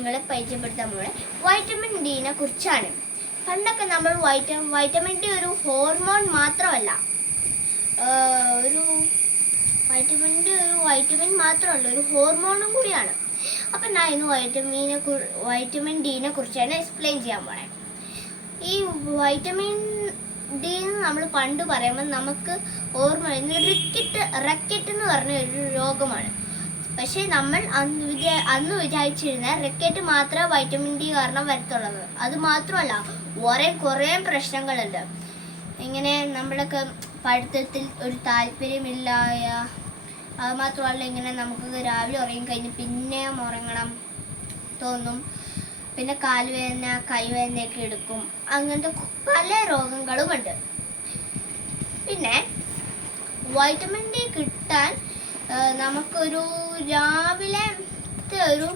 നിങ്ങളെ പരിചയപ്പെടുത്താൻ പോകുന്നത് വൈറ്റമിൻ ഡിനെ കുറിച്ചാണ്. പണ്ടൊക്കെ നമ്മൾ വൈറ്റ വൈറ്റമിൻ ഡി ഒരു ഹോർമോൺ മാത്രമല്ല. ഒരു വൈറ്റമിൻ ഡി ഒരു വൈറ്റമിൻ മാത്രമല്ല ഒരു ഹോർമോണും കൂടിയാണ്. അപ്പം ഞാൻ ഇന്ന് വൈറ്റമിനെ വൈറ്റമിൻ ഡിനെ കുറിച്ചാണ് എക്സ്പ്ലെയിൻ ചെയ്യാൻ പോണേ. ഈ വൈറ്റമിൻ ഡി എന്ന് നമ്മൾ പണ്ട് പറയുമ്പോൾ നമുക്ക് ഓർമ്മ വരുന്നത് റിക്കറ്റ് റക്കറ്റ് എന്ന് പറഞ്ഞ ഒരു രോഗമാണ്. പക്ഷേ നമ്മൾ അന്ന് വിചാ അന്ന് വിചാരിച്ചിരുന്ന റക്കറ്റ് മാത്രമേ വൈറ്റമിൻ ഡി കാരണം വരത്തുള്ളത്. അത് മാത്രമല്ല ഓരോ കുറേ പ്രശ്നങ്ങളുണ്ട്. ഇങ്ങനെ നമ്മളൊക്കെ പഠിത്തത്തിൽ ഒരു താല്പര്യമില്ലായ അത് മാത്രമല്ല ഇങ്ങനെ നമുക്ക് രാവിലെ ഉറങ്ങി കഴിഞ്ഞ് പിന്നെയും ഉറങ്ങണം തോന്നും. പിന്നെ കാലുവേദന കൈവേദനയൊക്കെ എടുക്കും. അങ്ങനത്തെ പല രോഗങ്ങളുമുണ്ട്. പിന്നെ വൈറ്റമിൻ ഡി കിട്ടാൻ നമുക്കൊരു രാവിലെ ഒരു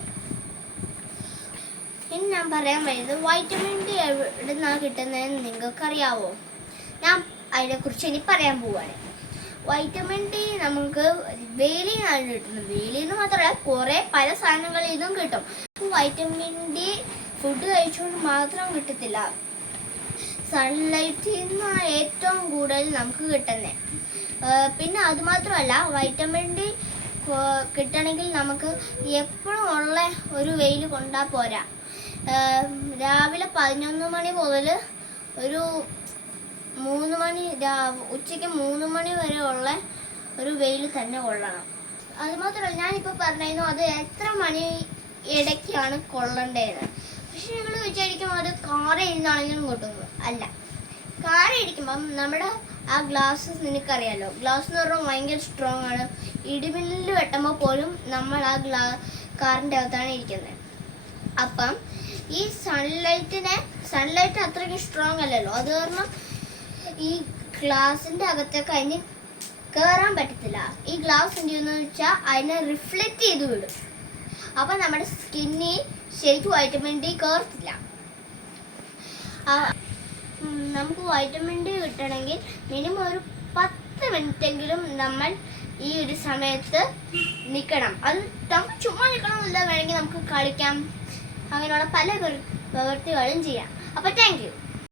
ഇനി ഞാൻ പറയാൻ വരുന്നത് വൈറ്റമിൻ ഡി എവിടെ നിന്നാണ് കിട്ടുന്നതെന്ന് നിങ്ങൾക്കറിയാവോ? ഞാൻ അതിനെക്കുറിച്ച് ഇനി പറയാൻ പോവാണ്. വൈറ്റമിൻ ഡി നമുക്ക് വേലിയിൽ നിന്നാണ് കിട്ടുന്നത്. വേലിയിൽ നിന്ന് മാത്രമല്ല കുറേ പല സാധനങ്ങളിൽ നിന്നും കിട്ടും. വൈറ്റമിൻ ഡി ഫുഡ് കഴിച്ചുകൊണ്ട് മാത്രം കിട്ടത്തില്ല. സൺലൈറ്റിൽ നിന്നാണ് ഏറ്റവും കൂടുതൽ നമുക്ക് കിട്ടുന്നത് പിന്നെ അതുമാത്രമല്ല വൈറ്റമിൻ ഡി കിട്ടണമെങ്കിൽ നമുക്ക് എപ്പോഴും ഉള്ള ഒരു വെയിൽ കൊണ്ടാ പോരാ. രാവിലെ പതിനൊന്ന് മണി മുതൽ ഒരു മൂന്ന് മണി ഉച്ചയ്ക്ക് മൂന്ന് മണി വരെ ഉള്ള ഒരു വെയിൽ തന്നെ കൊള്ളണം. അതുമാത്രമല്ല ഞാനിപ്പോൾ പറഞ്ഞിരുന്നു അത് എത്ര മണി ഇടയ്ക്കാണ് കൊള്ളേണ്ടതെന്ന് പക്ഷെ നിങ്ങൾ വിചാരിക്കും അത് കാറ് ഇരുന്നാണെങ്കിലും കൊട്ടുന്നു അല്ല കാറ് ഇരിക്കുമ്പം നമ്മുടെ ആ ഗ്ലാസ് നിനക്കറിയാലോ? ഗ്ലാസ് എന്ന് പറഞ്ഞാൽ ഭയങ്കര സ്ട്രോങ് ആണ്. ഇടിമിന്നൽ വെട്ടുമ്പോൾ പോലും നമ്മൾ ആ ഗ്ലാ കാറിന്റെ അകത്താണ് ഇരിക്കുന്നത് അപ്പം ഈ സൺലൈറ്റിനെ സൺലൈറ്റ് അത്രയ്ക്ക് സ്ട്രോങ് അല്ലല്ലോ. അത് കാരണം ഈ ഗ്ലാസിന്റെ അകത്തേക്ക് അതിന് കയറാൻ പറ്റത്തില്ല. ഈ ഗ്ലാസ് എന്ത് ചെയ്യുന്ന വെച്ചാൽ അതിനെ റിഫ്ലക്റ്റ് ചെയ്ത് വിടും. അപ്പം നമ്മുടെ സ്കിന്നിൽ ശരിക്കും വൈറ്റമിൻ ഡി കയറത്തില്ല നമുക്ക് വൈറ്റമിൻ ഡി കിട്ടണമെങ്കിൽ മിനിമം ഒരു പത്ത് മിനിറ്റെങ്കിലും നമ്മൾ ഈ ഒരു സമയത്ത് നിൽക്കണം. അത് നമുക്ക് ചുമ്മാ നിൽക്കണമെന്നില്ല വേണമെങ്കിൽ നമുക്ക് കളിക്കാം. അങ്ങനെയുള്ള പല പ്രവൃത്തികളും ചെയ്യാം. അപ്പോൾ താങ്ക്